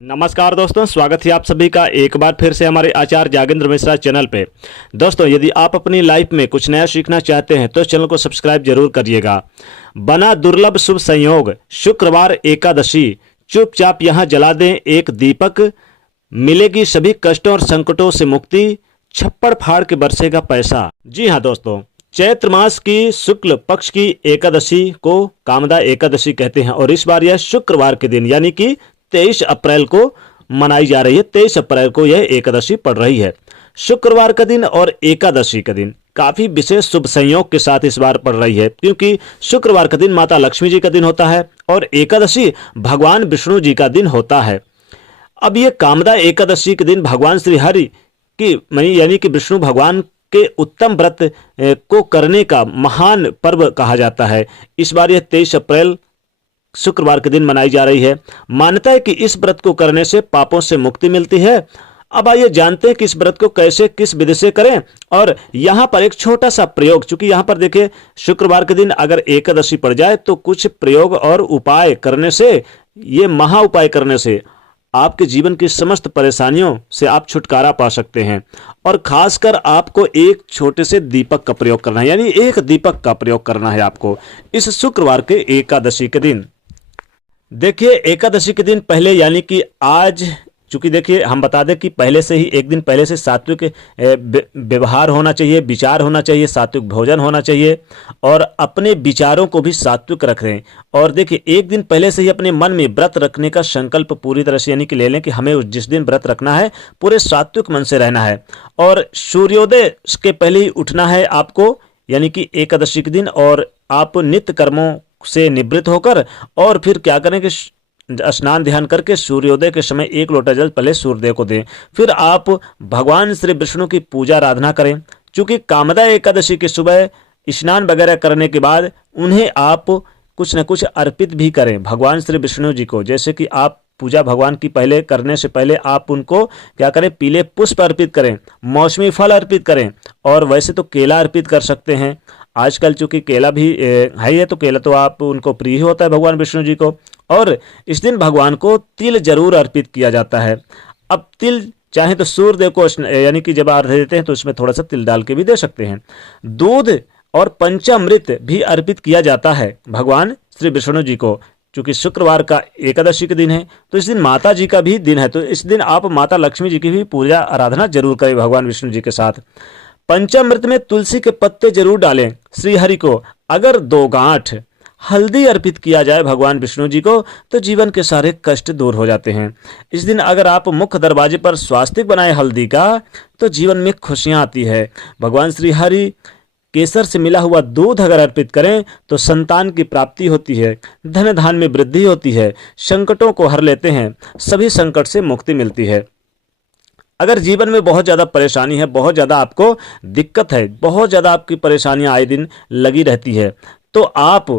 नमस्कार दोस्तों, स्वागत है आप सभी का एक बार फिर से हमारे आचार्य जागेंद्र मिश्रा चैनल पे। दोस्तों, यदि आप अपनी लाइफ में कुछ नया सीखना चाहते हैं तो इस चैनल को सब्सक्राइब जरूर करिएगा। बना दुर्लभ शुभ संयोग, शुक्रवार एकादशी, चुपचाप यहाँ जला दें एक दीपक, मिलेगी सभी कष्टों और संकटों से मुक्ति, छप्पड़ फाड़ के बरसेगा पैसा। जी हाँ दोस्तों, चैत्र मास की शुक्ल पक्ष की एकादशी को कामदा एकादशी कहते हैं और इस बार यह शुक्रवार के दिन यानी कि 23 अप्रैल को मनाई जा रही है। 23 अप्रैल को यह एकादशी पड़ रही है। शुक्रवार का दिन और एकादशी का दिन काफी विशेष शुभ संयोग के साथ इस बार पड़ रही है, क्योंकि शुक्रवार का दिन माता लक्ष्मी जी का दिन होता है और एकादशी भगवान विष्णु जी का दिन होता है। अब ये कामदा एकादशी के दिन भगवान श्री हरि की यानी कि विष्णु भगवान के उत्तम व्रत को करने का महान पर्व कहा जाता है। इस बार यह 23 अप्रैल शुक्रवार के दिन मनाई जा रही है। मान्यता है कि इस व्रत को करने से पापों से मुक्ति मिलती है। अब आइए जानते हैं कि इस व्रत को कैसे किस विधि से करें। और यहाँ पर एक छोटा सा प्रयोग, चूंकि यहाँ पर देखिए शुक्रवार के दिन अगर एकादशी पड़ जाए तो कुछ प्रयोग और उपाय करने से, ये महा उपाय करने से आपके जीवन की समस्त परेशानियों से आप छुटकारा पा सकते हैं। और खासकर आपको एक छोटे से दीपक का प्रयोग करना है, यानी एक दीपक का प्रयोग करना है आपको इस शुक्रवार के एकादशी के दिन। देखिए, एकादशी के दिन पहले यानी कि आज, चूंकि देखिए हम बता दें कि पहले से ही एक दिन पहले से सात्विक व्यवहार होना चाहिए, विचार होना चाहिए, सात्विक भोजन होना चाहिए और अपने विचारों को भी सात्विक रखें। और देखिए, एक दिन पहले से ही अपने मन में व्रत रखने का संकल्प पूरी तरह से यानी कि ले लें कि हमें जिस दिन व्रत रखना है पूरे सात्विक मन से रहना है। और सूर्योदय के पहले ही उठना है आपको, यानी कि एकादशी के दिन, और आप नित्य कर्मों से निवृत्त होकर और फिर क्या करें कि स्नान ध्यान करके सूर्योदय के समय 1 लोटा जल पहले सूर्यदेव को दें। फिर आप भगवान श्री विष्णु की पूजा आराधना करें। चूंकि कामदा एकादशी की सुबह स्नान वगैरह करने के बाद उन्हें आप कुछ न कुछ अर्पित भी करें भगवान श्री विष्णु जी को। जैसे कि आप पूजा भगवान की पहले करने से पहले आप उनको क्या करें, पीले पुष्प अर्पित करें, मौसमी फल अर्पित करें, और वैसे तो केला अर्पित कर सकते हैं। आजकल चूंकि केला भी है ही है, तो केला तो आप उनको प्रिय होता है भगवान विष्णु जी को। और इस दिन भगवान को तिल जरूर अर्पित किया जाता है। अब तिल चाहे तो सूर्यदेव को यानी कि जब अर्घ्य देते हैं तो इसमें थोड़ा सा तिल डाल के भी दे सकते हैं। दूध और पंचामृत भी अर्पित किया जाता है भगवान श्री विष्णु जी को। चूंकि शुक्रवार का एकादशी का दिन है तो इस दिन माता जी का भी दिन है, तो इस दिन आप माता लक्ष्मी जी की भी पूजा आराधना जरूर करें भगवान विष्णु जी के साथ। पंचामृत में तुलसी के पत्ते जरूर डालें श्री हरि को। अगर 2 गांठ हल्दी अर्पित किया जाए भगवान विष्णु जी को तो जीवन के सारे कष्ट दूर हो जाते हैं। इस दिन अगर आप मुख्य दरवाजे पर स्वास्तिक बनाए हल्दी का तो जीवन में खुशियां आती है। भगवान श्री हरि केसर से मिला हुआ दूध अगर अर्पित करें तो संतान की प्राप्ति होती है, धन धान में वृद्धि होती है, संकटों को हर लेते हैं, सभी संकट से मुक्ति मिलती है। अगर जीवन में बहुत ज़्यादा परेशानी है, बहुत ज़्यादा आपको दिक्कत है, बहुत ज़्यादा आपकी परेशानियां आए दिन लगी रहती है, तो आप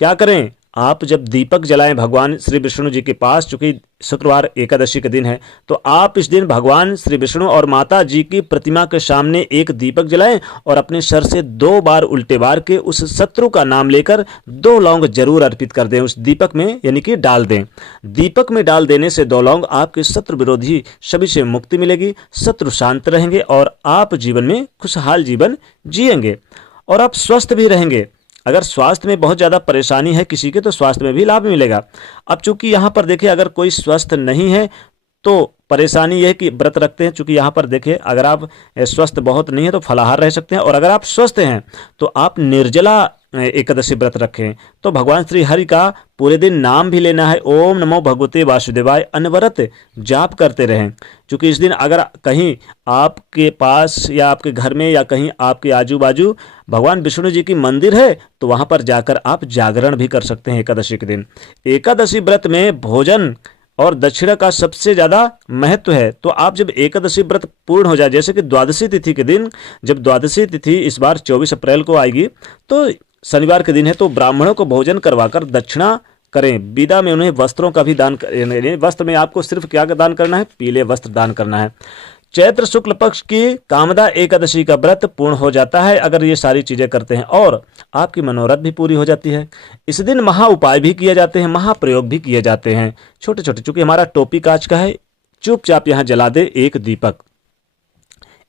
क्या करें, आप जब दीपक जलाएं भगवान श्री विष्णु जी के पास, चूंकि शुक्रवार एकादशी के दिन है, तो आप इस दिन भगवान श्री विष्णु और माता जी की प्रतिमा के सामने एक दीपक जलाएं और अपने सर से 2 बार उल्टे बार के उस शत्रु का नाम लेकर 2 लौंग जरूर अर्पित कर दें उस दीपक में, यानी कि डाल दें। दीपक में डाल देने से 2 लौंग आपके शत्रु विरोधी सभी से मुक्ति मिलेगी, शत्रु शांत रहेंगे और आप जीवन में खुशहाल जीवन जिएंगे और आप स्वस्थ भी रहेंगे। अगर स्वास्थ्य में बहुत ज़्यादा परेशानी है किसी के तो स्वास्थ्य में भी लाभ मिलेगा। अब चूंकि यहाँ पर देखिए, अगर कोई स्वस्थ नहीं है तो परेशानी यह है कि व्रत रखते हैं, चूंकि यहाँ पर देखिए अगर आप स्वस्थ बहुत नहीं है तो फलाहार रह सकते हैं, और अगर आप स्वस्थ हैं तो आप निर्जला एकादशी व्रत रखें। तो भगवान श्री हरि का पूरे दिन नाम भी लेना है, ओम नमो भगवते वासुदेवाय, अनवरत जाप करते रहें। क्योंकि इस दिन अगर कहीं आपके पास या आपके घर में या कहीं आपके आजू बाजू भगवान विष्णु जी की मंदिर है तो वहाँ पर जाकर आप जागरण भी कर सकते हैं एकादशी के दिन। एकादशी व्रत में भोजन और दक्षिणा का सबसे ज़्यादा महत्व है। तो आप जब एकादशी व्रत पूर्ण हो जाए, जैसे कि द्वादशी तिथि के दिन, जब द्वादशी तिथि इस बार 24 अप्रैल को आएगी तो शनिवार के दिन है, तो ब्राह्मणों को भोजन करवाकर दक्षिणा करें। विदा में उन्हें वस्त्रों का भी दान करें। वस्त्र में आपको सिर्फ क्या दान करना है, पीले वस्त्र दान करना है। चैत्र शुक्ल पक्ष की कामदा एकादशी का व्रत पूर्ण हो जाता है अगर ये सारी चीजें करते हैं, और आपकी मनोरथ भी पूरी हो जाती है। इस दिन महा उपाय भी किए जाते हैं, महाप्रयोग भी किए जाते हैं छोटे छोटे। चूंकि हमारा टॉपिक आज का है, चुपचाप यहां जला दे एक दीपक।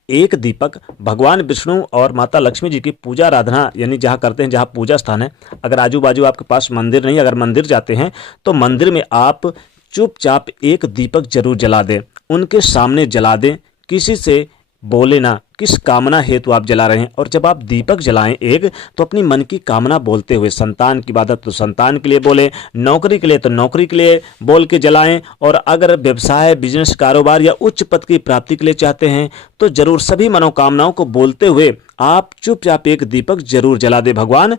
एक दीपक भगवान विष्णु और माता लक्ष्मी जी की पूजा आराधना यानी जहाँ करते हैं, जहाँ पूजा स्थान है, अगर आजू बाजू आपके पास मंदिर नहीं, अगर मंदिर जाते हैं तो मंदिर में आप चुपचाप एक दीपक जरूर जला दें, उनके सामने जला दें, किसी से बोले ना किस कामना हेतु आप जला रहे हैं। और जब आप दीपक जलाएं एक, तो अपनी मन की कामना बोलते हुए, संतान की इबादत तो संतान के लिए बोलें, नौकरी के लिए तो नौकरी के लिए बोल के जलाएं, और अगर व्यवसाय, बिजनेस, कारोबार या उच्च पद की प्राप्ति के लिए चाहते हैं तो जरूर सभी मनोकामनाओं को बोलते हुए आप चुपचाप एक दीपक जरूर जला दे भगवान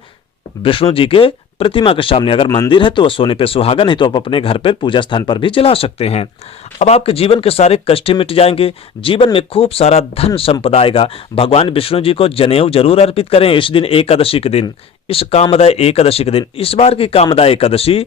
विष्णु जी के प्रतिमा के सामने। अगर मंदिर है तो सोने पे सुहागा, नहीं तो आप अपने घर पर पूजा स्थान पर भी जला सकते हैं। अब आपके जीवन के सारे कष्ट मिट जाएंगे, जीवन में खूब सारा धन संपदा आएगा। भगवान विष्णु जी को जनेऊ जरूर अर्पित करें इस दिन, एकादशी के दिन, इस कामदा एकादशी के दिन। इस बार की कामदा एकादशी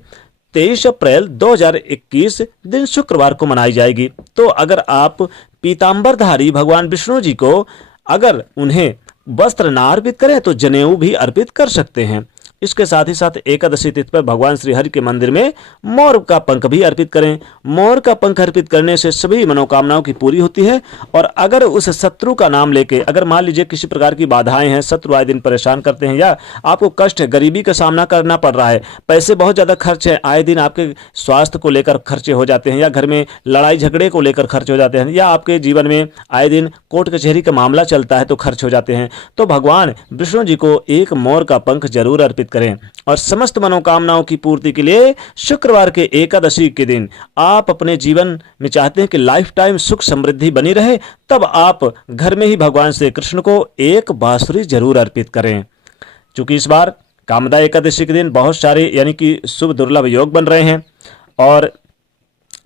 23 अप्रैल 2021 दिन शुक्रवार को मनाई जाएगी। तो अगर आप पीतांबरधारी भगवान विष्णु जी को अगर उन्हें वस्त्र ना अर्पित करें तो जनेऊ भी अर्पित कर सकते हैं। इसके साथ ही साथ एकादशी तिथि पर भगवान श्री हरि के मंदिर में मोर का पंख भी अर्पित करें। मोर का पंख अर्पित करने से सभी मनोकामनाओं की पूरी होती है। और अगर उस शत्रु का नाम लेके, अगर मान लीजिए किसी प्रकार की बाधाएं हैं, शत्रु आए दिन परेशान करते हैं, या आपको कष्ट है, गरीबी का सामना करना पड़ रहा है, पैसे बहुत ज़्यादा खर्च है, आए दिन आपके स्वास्थ्य को लेकर खर्चे हो जाते हैं, या घर में लड़ाई झगड़े को लेकर खर्च हो जाते हैं, या आपके जीवन में आए दिन कोर्ट कचहरी का मामला चलता है तो खर्च हो जाते हैं, तो भगवान विष्णु जी को एक मोर का पंख जरूर अर्पित करें। और समस्त मनोकामनाओं की पूर्ति के लिए शुक्रवार के एकादशी के दिन आप अपने जीवन में चाहते हैं कि लाइफ टाइम सुख समृद्धि बनी रहे, तब आप घर में ही भगवान श्री कृष्ण को एक बांसुरी जरूर अर्पित करें। क्योंकि इस बार कामदा एकादशी के दिन बहुत सारे यानी कि शुभ दुर्लभ योग बन रहे हैं, और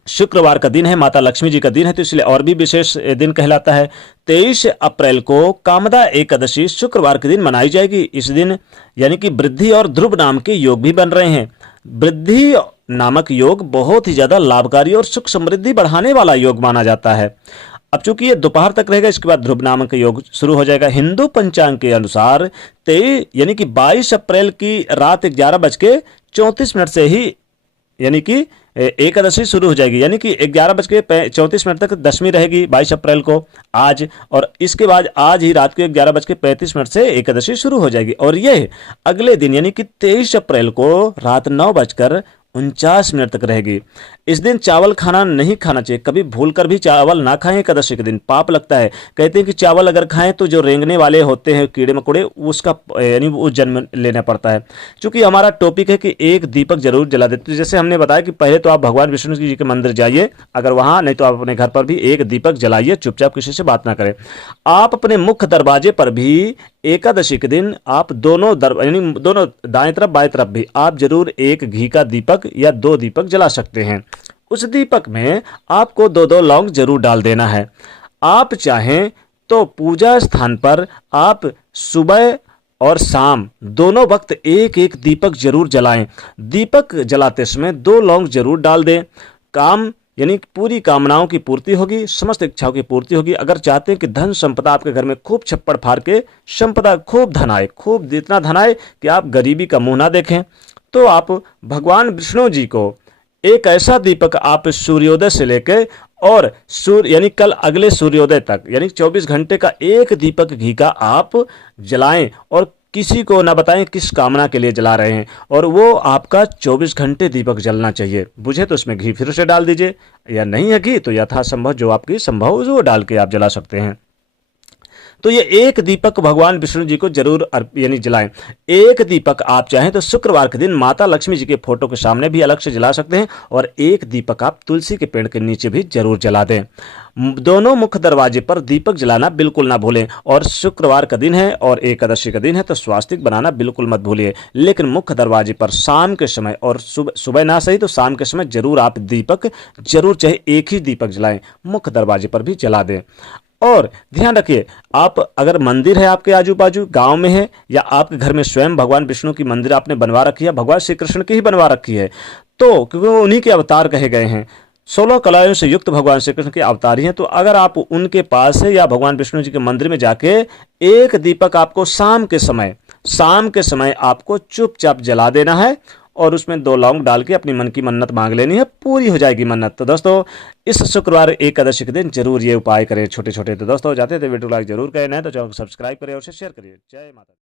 शुक्रवार का दिन है, माता लक्ष्मी जी का दिन है, तो इसलिए और भी विशेष दिन कहलाता है। 23 अप्रैल को कामदा एकादशी शुक्रवार के दिन मनाई जाएगी। इस दिन यानी कि वृद्धि और ध्रुव नाम के योग भी बन रहे हैं। वृद्धि नामक योग बहुत ही ज्यादा लाभकारी और सुख समृद्धि बढ़ाने वाला योग माना जाता है। अब चूंकि ये दोपहर तक रहेगा, इसके बाद ध्रुव नामक योग शुरू हो जाएगा। हिंदू पंचांग के अनुसार 23 यानी कि 22 अप्रैल की रात 11:34 से ही यानी कि एकादशी शुरू हो जाएगी, यानी कि 11:34 तक दशमी रहेगी 22 अप्रैल को आज, और इसके बाद आज ही रात को 11:35 से एकादशी शुरू हो जाएगी। और यह अगले दिन यानी कि 23 अप्रैल को रात 9:49 तक रहेगी। इस दिन चावल खाना नहीं खाना चाहिए, कभी भूलकर भी चावल ना खाएं एकादशी के दिन, पाप लगता है। कहते हैं कि चावल अगर खाएं तो जो रेंगने वाले होते हैं कीड़े मकोड़े, उसका यानी वो जन्म लेना पड़ता है। क्योंकि हमारा टॉपिक है कि एक दीपक जरूर जला देते, तो जैसे हमने बताया कि पहले तो आप भगवान विष्णु जी के मंदिर जाइए, अगर वहां नहीं तो आप अपने घर पर भी एक दीपक जलाइए, चुपचाप किसी से बात ना करें। आप अपने मुख्य दरवाजे पर भी एकादशी के दिन आप दोनों दाएं तरफ बाएं तरफ भी आप जरूर एक घी का दीपक या 2 दीपक जला सकते हैं। उस दीपक में आपको 2-2 लौंग जरूर डाल देना है। आप चाहें तो पूजा स्थान पर आप सुबह और शाम दोनों वक्त एक एक दीपक जरूर जलाएं। दीपक जलाते समय 2 लौंग जरूर डाल दें। काम यानी पूरी कामनाओं की पूर्ति होगी, समस्त इच्छाओं की पूर्ति होगी। अगर चाहते हैं कि धन संपदा आपके घर में खूब छप्पड़ फाड़ के संपदा खूब धन आए, खूब जितना धन आए कि आप गरीबी का मुंह ना देखें, तो आप भगवान विष्णु जी को एक ऐसा दीपक आप सूर्योदय से लेकर और सूर्य यानी कल अगले सूर्योदय तक यानी 24 घंटे का एक दीपक घी का आप जलाएं, और किसी को ना बताएं किस कामना के लिए जला रहे हैं, और वो आपका 24 घंटे दीपक जलना चाहिए। बुझे तो उसमें घी फिर से डाल दीजिए, या नहीं है घी तो यथासंभव जो आपकी संभव वो डाल के आप जला सकते हैं। तो ये एक दीपक भगवान विष्णु जी को जरूर यानी जलाएं। एक दीपक आप चाहें तो शुक्रवार के दिन माता लक्ष्मी जी के फोटो के सामने भी अलग से जला सकते हैं, और एक दीपक आप तुलसी के पेड़ के नीचे भी जरूर जला दें। दोनों मुख्य दरवाजे पर दीपक जलाना बिल्कुल ना भूलें। और शुक्रवार का दिन है और एकादशी का दिन है तो स्वास्तिक बनाना बिल्कुल मत भूलिए। लेकिन मुख्य दरवाजे पर शाम के समय और सुबह ना सही तो शाम के समय जरूर आप दीपक जरूर चाहे एक ही दीपक जलाएं, मुख्य दरवाजे पर भी जला दें। और ध्यान रखिए, आप अगर मंदिर है आपके आजू बाजू गांव में है, या आपके घर में स्वयं भगवान विष्णु की मंदिर आपने बनवा रखी है, भगवान श्री कृष्ण की ही बनवा रखी है, तो क्योंकि वो उन्हीं के अवतार कहे गए हैं, 16 कलाओं से युक्त भगवान श्री कृष्ण के अवतारी हैं। तो अगर आप उनके पास है या भगवान विष्णु जी के मंदिर में जाके एक दीपक आपको शाम के समय आपको चुपचाप जला देना है और उसमें 2 लौंग डाल के अपनी मन की मन्नत मांग लेनी है, पूरी हो जाएगी मन्नत। तो दोस्तों इस शुक्रवार एकादशी के दिन जरूर ये उपाय करें छोटे छोटे। तो दोस्तों जाते थे वीडियो लाइक जरूर करें, तो चैनल को सब्सक्राइब करें और शेयर करिए। जय माता।